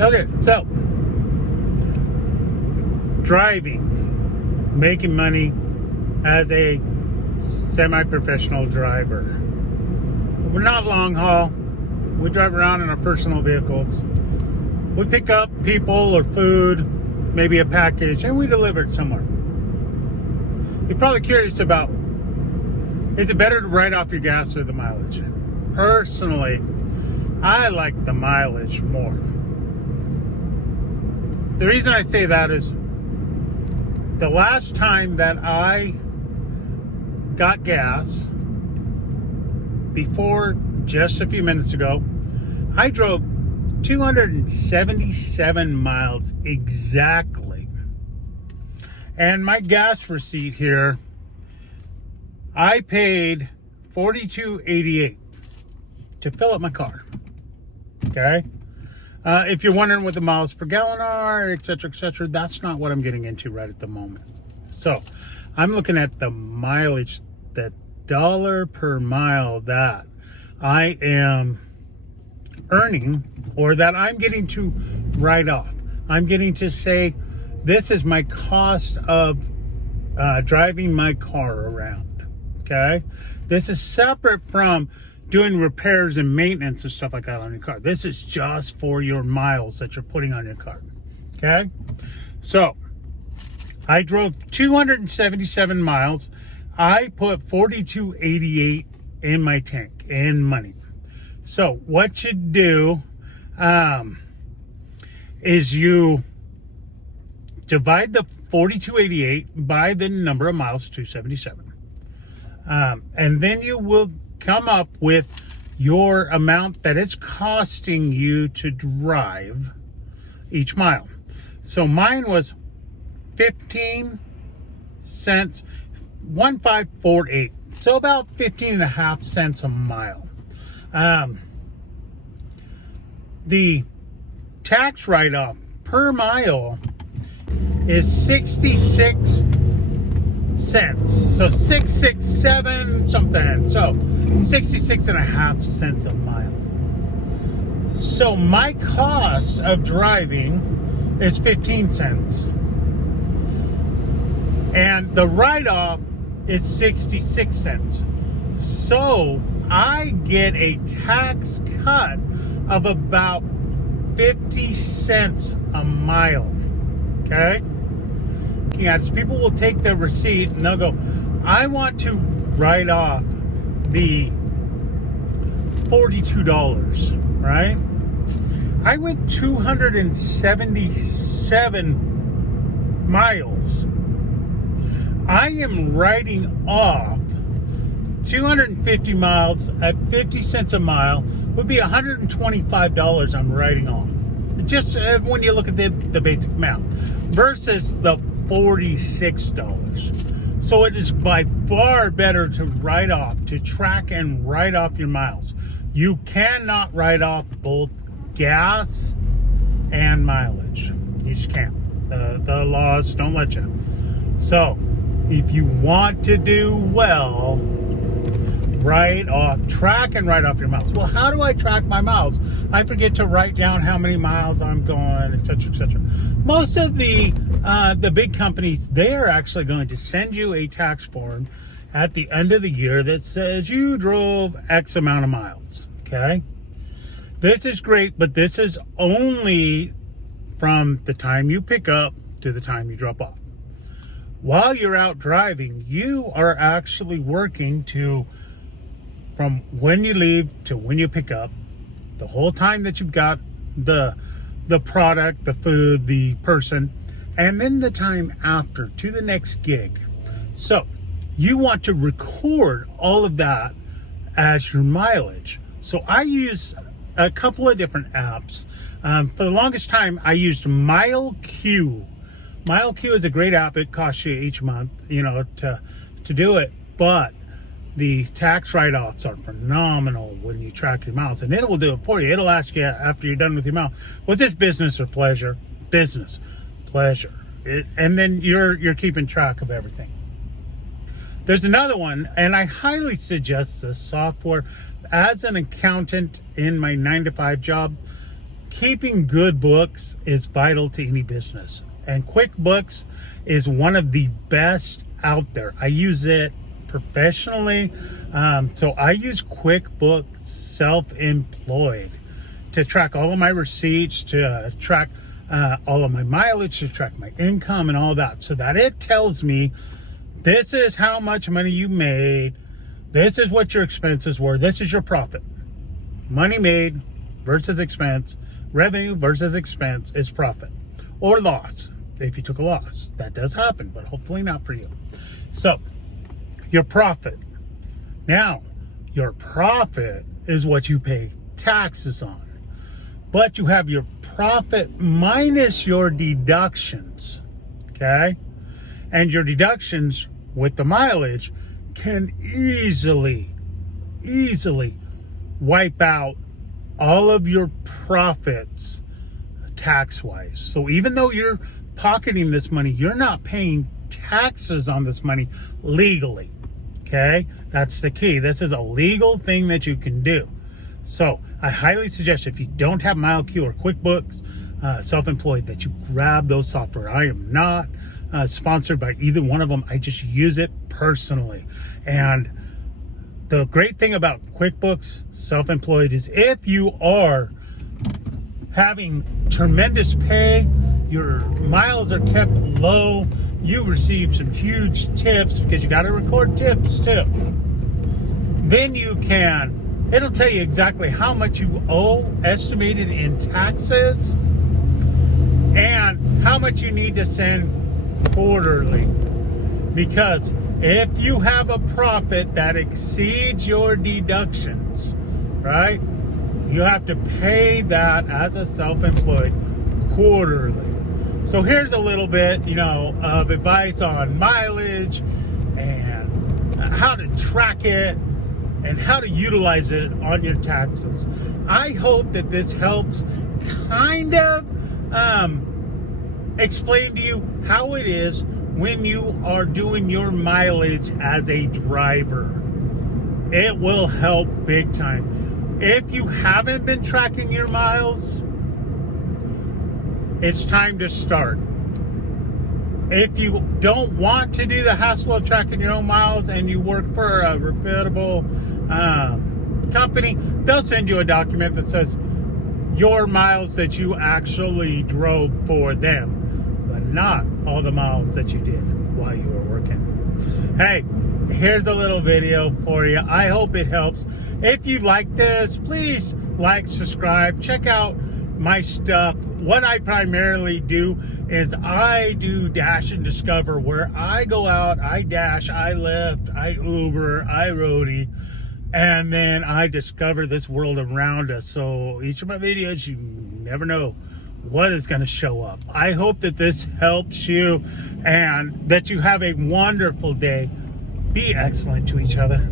Okay, so driving, making money as a semi-professional driver. We're not long haul. We drive around in our personal vehicles. We pick up people or food, maybe a package, and we deliver it somewhere. You're probably curious about, is it better to write off your gas or the mileage? Personally, I like the mileage more. The reason I say that is the last time that I got gas, before just a few minutes ago, I drove 277 miles exactly. And my gas receipt here, I paid $42.88 to fill up my car. Okay? If you're wondering what the miles per gallon are, etc., that's not what I'm getting into right at the moment. So I'm looking at the mileage, the dollar per mile that I am earning, or that I'm getting to write off. I'm getting to say, this is my cost of driving my car around. Okay? This is separate from doing repairs and maintenance and stuff like that on your car. This is just for your miles that you're putting on your car. Okay? So, I drove 277 miles. I put $42.88 in my tank in money. So, what you do is you divide the $42.88 by the number of miles, 277. And then you will come up with your amount that it's costing you to drive each mile. So mine was 15 cents, 1548. So about 15.5 cents a mile. The tax write-off per mile is 66 cents. So 667 something. So 66.5 cents a mile. So my cost of driving is 15 cents. And the write-off is 66 cents. So I get a tax cut of about 50 cents a mile. Okay? As people will take the receipt and they'll go, I want to write off the $42, right? I went 277 miles. I am writing off 250 miles at 50 cents a mile would be $125 I'm writing off. Just when you look at the basic amount versus the $46. So it is by far better to write off, to track and write off your miles. You cannot write off both gas and mileage. You just can't. The laws don't let you. So if you want to do well, write off, track and write off your miles. Well, how do I track my miles? I forget to write down how many miles I'm going, etc. Most of the big companies, they're actually going to send you a tax form at the end of the year that says you drove X amount of miles. Okay? This is great, but this is only from the time you pick up to the time you drop off. While you're out driving, you are actually working from when you leave to when you pick up, the whole time that you've got the product, the food, the person, and then the time after to the next gig. So you want to record all of that as your mileage. So I use a couple of different apps. For the longest time, I used MileQ. MileQ is a great app. It costs you each month, to do it, but the tax write-offs are phenomenal when you track your miles, and it will do it for you. It'll ask you after you're done with your miles, was this business or pleasure? Business, pleasure. And then you're keeping track of everything. There's another one, and I highly suggest this software. As an accountant in my 9-to-5 job, keeping good books is vital to any business. And QuickBooks is one of the best out there. I use it professionally. So I use QuickBooks Self-Employed to track all of my receipts, to track all of my mileage, to track my income and all that, so that it tells me this is how much money you made, this is what your expenses were, this is your profit. Money made versus expense, revenue versus expense is profit or loss. If you took a loss, that does happen, but hopefully not for you. So your profit. Now, your profit is what you pay taxes on. But you have your profit minus your deductions, okay? And your deductions with the mileage can easily wipe out all of your profits tax-wise. So even though you're pocketing this money, you're not paying taxes on this money legally, okay? That's the key. This is a legal thing that you can do. So I highly suggest, if you don't have MileQ or QuickBooks Self-Employed, that you grab those software. I am not sponsored by either one of them. I just use it personally. And the great thing about QuickBooks Self-Employed is if you are having tremendous pay, your miles are kept low, you receive some huge tips, because you got to record tips too, then you can, it'll tell you exactly how much you owe estimated in taxes and how much you need to send quarterly. Because if you have a profit that exceeds your deductions, right, you have to pay that as a self-employed quarterly. So here's a little bit, of advice on mileage and how to track it and how to utilize it on your taxes. I hope that this helps kind of explain to you how it is when you are doing your mileage as a driver. It will help big time. If you haven't been tracking your miles, it's time to start. If you don't want to do the hassle of tracking your own miles and you work for a reputable company, they'll send you a document that says your miles that you actually drove for them, but not all the miles that you did while you were working. Hey, here's a little video for you. I hope it helps. If you like this, please like, subscribe, check out my stuff. What I primarily do is I do Dash and Discover, where I go out, I dash, I Lyft, I Uber, I roadie, and then I discover this world around us. So each of my videos, you never know what is going to show up. I hope that this helps you and that you have a wonderful day. Be excellent to each other.